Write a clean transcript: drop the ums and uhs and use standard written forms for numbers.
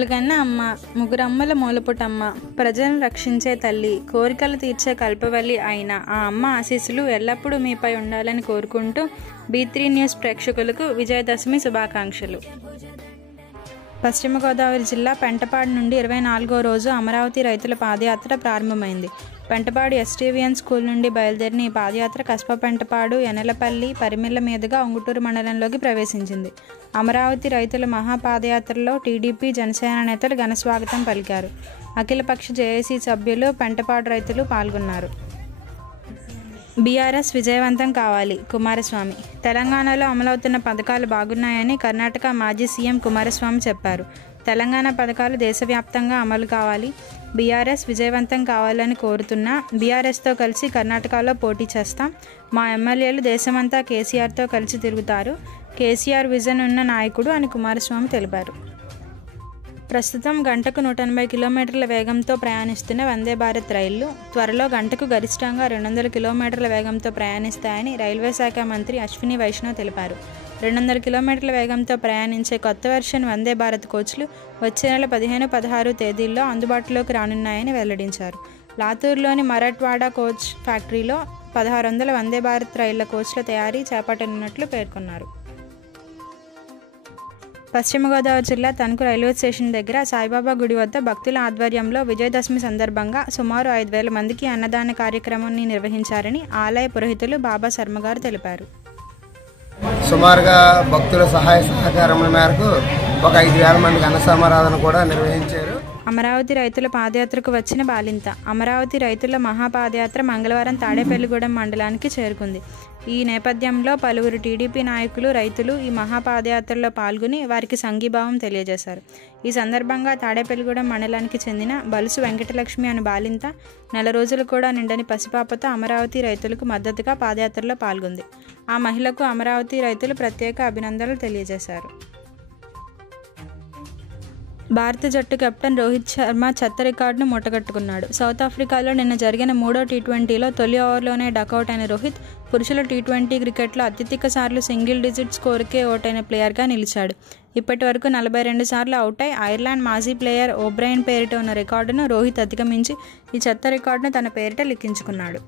కన్న అమ్మ, ముగ్గురమ్మల మూలపుటమ్మ, ప్రజలను రక్షించే తల్లి, కోరికలు తీర్చే కల్పవల్లి అయిన ఆ అమ్మ ఆశీస్సులు ఎల్లప్పుడూ మీపై ఉండాలని కోరుకుంటూ B3 న్యూస్ ప్రేక్షకులకు విజయదశమి శుభాకాంక్షలు. పశ్చిమ గోదావరి జిల్లా పెంటపాడు నుండి 24వ రోజు అమరావతి రైతుల పాదయాత్ర ప్రారంభమైంది. పెంటపాడు STVN స్కూల్ నుండి బయలుదేరిన ఈ పాదయాత్ర కస్బా పెంటపాడు, ఎనెలపల్లి, పరిమిళ్ల మీదుగా ఉంగుటూరు మండలంలోకి ప్రవేశించింది. అమరావతి రైతుల మహాపాదయాత్రలో టీడీపీ, జనసేన నేతలు ఘనస్వాగతం పలికారు. అఖిలపక్ష జేఏసీ సభ్యులు, పెంటపాడు రైతులు పాల్గొన్నారు. బీఆర్ఎస్ విజయవంతం కావాలి కుమారస్వామి. తెలంగాణలో అమలవుతున్న పథకాలు బాగున్నాయని కర్ణాటక మాజీ సీఎం కుమారస్వామి చెప్పారు. తెలంగాణ పథకాలు దేశవ్యాప్తంగా అమలు కావాలి, బీఆర్ఎస్ విజయవంతం కావాలని కోరుతున్నా. బీఆర్ఎస్తో కలిసి కర్ణాటకలో పోటీ చేస్తాం. మా ఎమ్మెల్యేలు దేశమంతా కేసీఆర్తో కలిసి తిరుగుతారు. కేసీఆర్ విజన్ ఉన్న నాయకుడు అని కుమారస్వామి తెలిపారు. ప్రస్తుతం గంటకు 180 కిలోమీటర్ల వేగంతో ప్రయాణిస్తున్న వందే భారత్ రైళ్లు త్వరలో గంటకు గరిష్టంగా 200 కిలోమీటర్ల వేగంతో ప్రయాణిస్తాయని రైల్వే శాఖ మంత్రి అశ్విని వైష్ణవ్ తెలిపారు. 200 కిలోమీటర్ల వేగంతో ప్రయాణించే కొత్త వెర్షన్ వందే భారత్ కోచ్లు వచ్చే నెల 15, 16 తేదీల్లో అందుబాటులోకి రానున్నాయని వెల్లడించారు. లాతూర్లోని మరాఠ్వాడా కోచ్ ఫ్యాక్టరీలో 1600 వందే భారత్ రైళ్ల కోచ్ల తయారీ చేపట్టనున్నట్లు పేర్కొన్నారు. పశ్చిమ గోదావరి జిల్లా తణుకు రైల్వే స్టేషన్ దగ్గర సాయిబాబా గుడి వద్ద భక్తుల ఆధ్వర్యంలో విజయదశమి సందర్భంగా సుమారు 5,000 మందికి అన్నదాన కార్యక్రమాన్ని నిర్వహించారని ఆలయ పురోహితులు బాబా శర్మ గారు తెలిపారు. సుమారుగా భక్తుల సహాయ సహకారముల మేరకు ఒక 5,000 మందికి అన్న సమారాధన కూడా నిర్వహించారు. అమరావతి రైతుల పాదయాత్రకు వచ్చిన బాలింత. అమరావతి రైతుల మహాపాదయాత్ర మంగళవారం తాడేపల్లిగూడెం మండలానికి చేరుకుంది. ఈ నేపథ్యంలో పలువురు టీడీపీ నాయకులు, రైతులు ఈ మహాపాదయాత్రలో పాల్గొని వారికి సంఘీభావం తెలియజేశారు. ఈ సందర్భంగా తాడేపల్లిగూడెం మండలానికి చెందిన బలుసు వెంకటలక్ష్మి అనే బాలింత 4 రోజులు కూడా నిండని పసిపాపతో అమరావతి రైతులకు మద్దతుగా పాదయాత్రలో పాల్గొంది. ఆ మహిళకు అమరావతి రైతులు ప్రత్యేక అభినందనలు తెలియజేశారు. భారత జట్టు కెప్టెన్ రోహిత్ శర్మ చెత్త రికార్డును మూటగట్టుకున్నాడు. సౌత్ ఆఫ్రికాలో నిన్న జరిగిన 3వ టీ20లో తొలి ఓవర్లోనే డకౌట్ అయిన రోహిత్ పురుషుల టీ20 క్రికెట్లో అత్యధిక సార్లు సింగిల్ డిజిట్ స్కోరుకే అవుటైన ప్లేయర్గా నిలిచాడు. ఇప్పటి వరకు 42 సార్లు అవుటై ఐర్లాండ్ మాజీ ప్లేయర్ ఓబ్రైన్ పేరిట ఉన్న రికార్డును రోహిత్ అధిగమించి ఈ చెత్త రికార్డును తన పేరిట లిఖించుకున్నాడు.